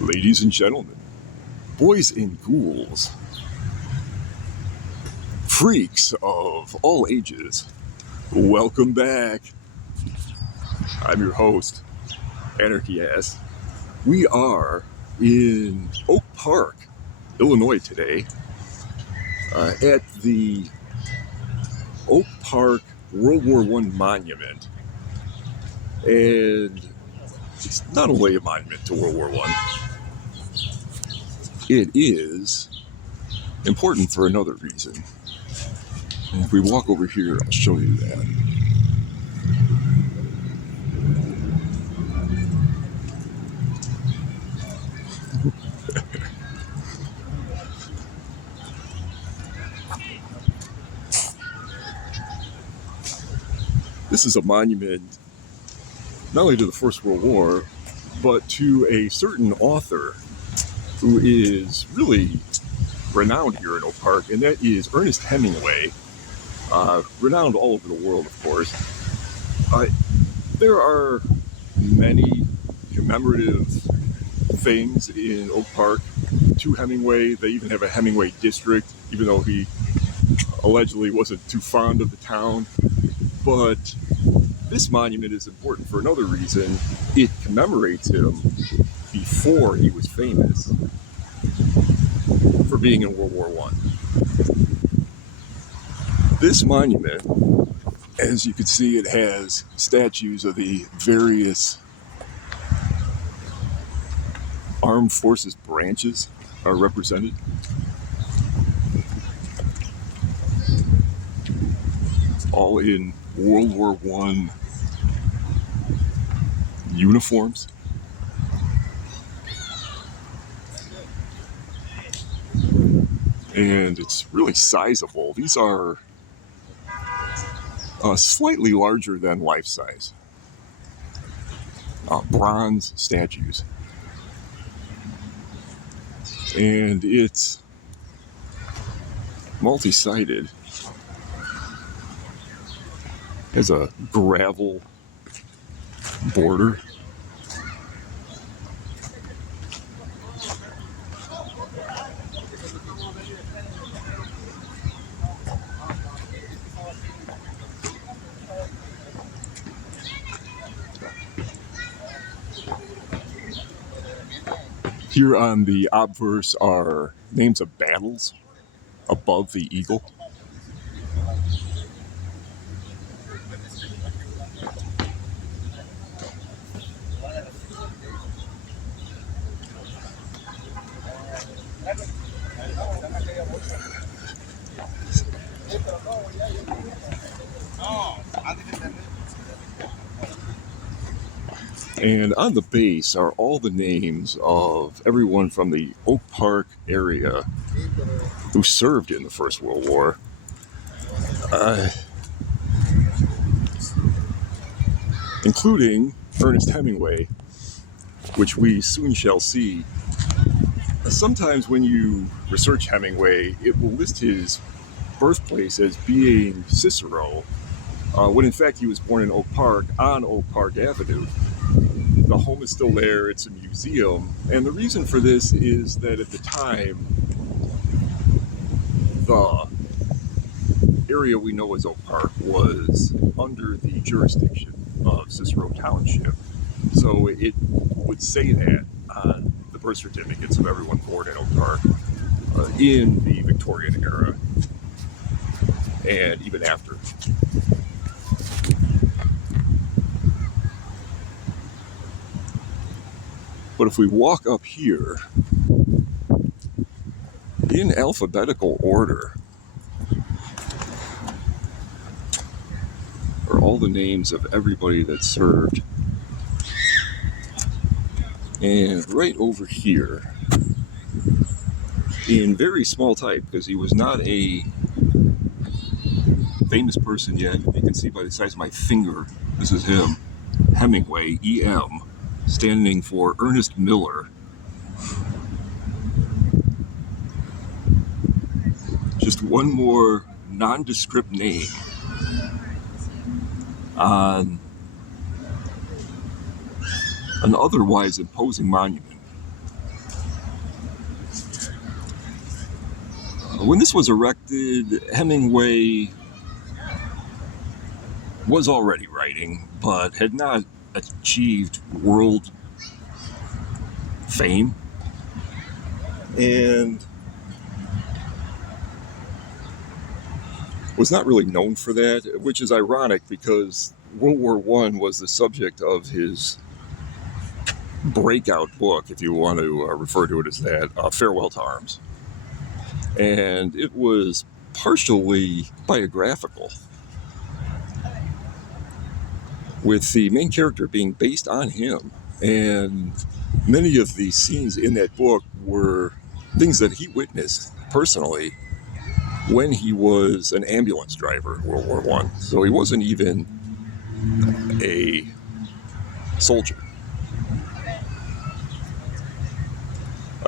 Ladies and gentlemen, boys and ghouls, freaks of all ages, welcome back. I'm your host, Anarchy Ass. We are in Oak Park, Illinois today, at the Oak Park World War I Monument. And it's not only a monument to World War I, it is important for another reason. And if we walk over here, I'll show you that. This is a monument not only to the First World War, but to a certain author who is really renowned here in Oak Park, and that is Ernest Hemingway, renowned all over the world, of course. There are many commemorative things in Oak Park to Hemingway. They even have a Hemingway district, even though he allegedly wasn't too fond of the town. But this monument is important for another reason. It commemorates him before he was famous for being in World War I. This monument, as you can see, it has statues of the various armed forces branches are represented. All in World War I uniforms. And it's really sizable. These are slightly larger than life-size bronze statues. And it's multi-sided. Has a gravel border. Here on the obverse are names of battles above the eagle. And on the base are all the names of everyone from the Oak Park area who served in the First World War. Including Ernest Hemingway, which we soon shall see. Sometimes when you research Hemingway, it will list his birthplace as being Cicero, when in fact he was born in Oak Park on Oak Park Avenue. The home is still there, it's a museum, and the reason for this is that at the time, the area we know as Oak Park was under the jurisdiction of Cicero Township. So it would say that on the birth certificates of everyone born in Oak Park in the Victorian era and even after. But if we walk up here, in alphabetical order, are all the names of everybody that served. And right over here, in very small type, because he was not a famous person yet, you can see by the size of my finger, this is him, Hemingway, E.M., standing for Ernest Miller. Just one more nondescript name on an otherwise imposing monument. When this was erected, Hemingway was already writing, but had not achieved world fame. And was not really known for that, which is ironic because World War I was the subject of his breakout book, if you want to refer to it as that, Farewell to Arms. And it was partially biographical, with the main character being based on him. And many of the scenes in that book were things that he witnessed personally when he was an ambulance driver in World War I. So he wasn't even a soldier.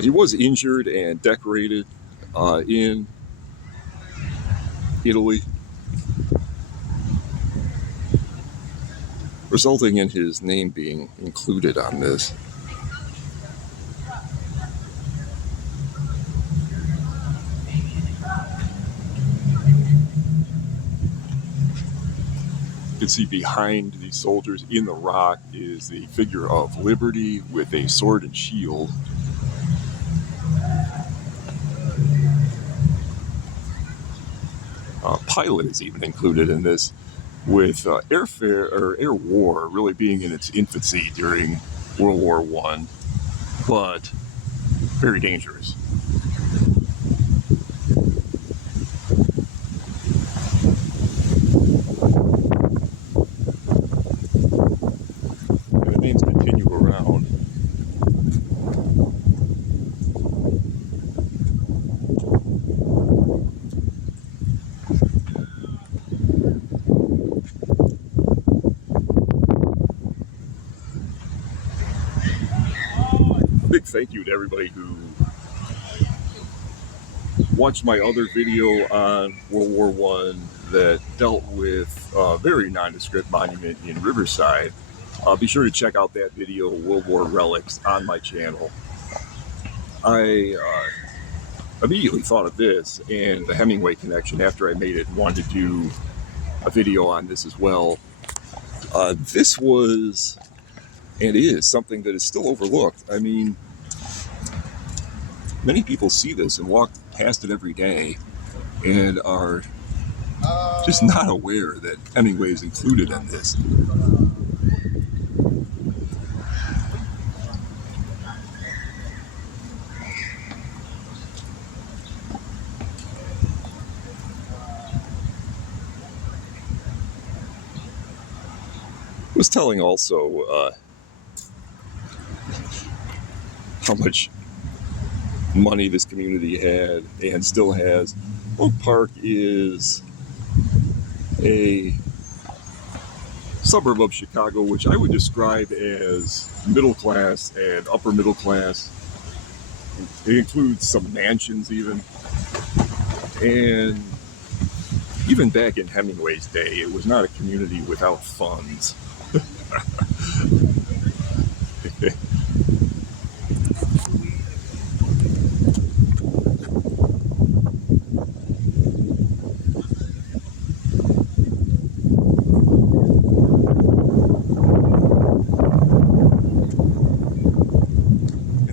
He was injured and decorated in Italy, resulting in his name being included on this. You can see behind these soldiers in the rock is the figure of Liberty with a sword and shield. Pilot is even included in this, with air war really being in its infancy during World War I, but very dangerous. And the names continue around. Big thank you to everybody who watched my other video on World War I that dealt with a very nondescript monument in Riverside. Be sure to check out that video, World War Relics, on my channel. I immediately thought of this and the Hemingway connection after I made it and wanted to do a video on this as well. This was and is something that is still overlooked. I mean, many people see this and walk past it every day and are just not aware that Hemingway is included in this. I was telling also how much money this community had and still has. Oak Park is a suburb of Chicago, which I would describe as middle class and upper middle class. It includes some mansions even. And even back in Hemingway's day, it was not a community without funds.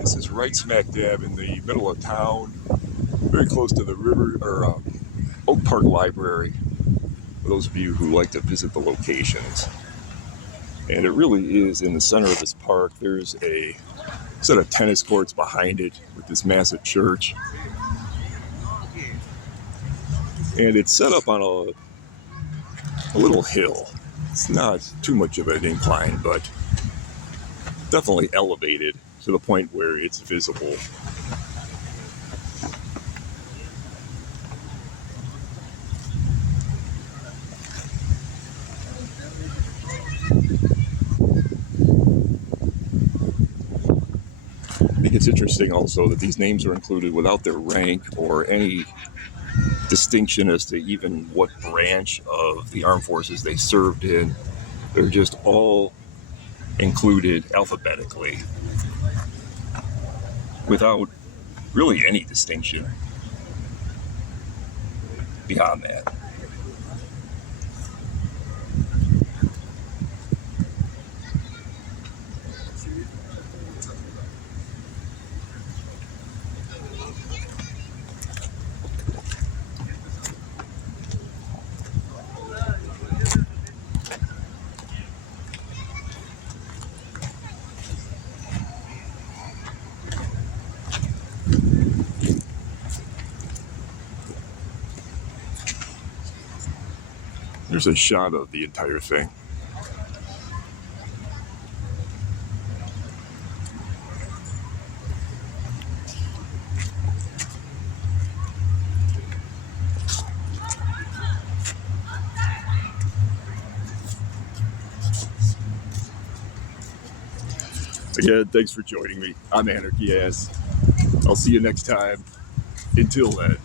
This is right smack dab in the middle of town, very close to the river or Oak Park Library, for those of you who like to visit the locations. And it really is in the center of this park. There's a set of tennis courts behind it with this massive church. And it's set up on a little hill. It's not too much of an incline, but definitely elevated to the point where it's visible. I think it's interesting also that these names are included without their rank or any distinction as to even what branch of the armed forces they served in. They're just all included alphabetically without really any distinction. beyond that. There's a shot of the entire thing. Again, thanks for joining me. I'm Anarchy Ass. I'll see you next time. Until then.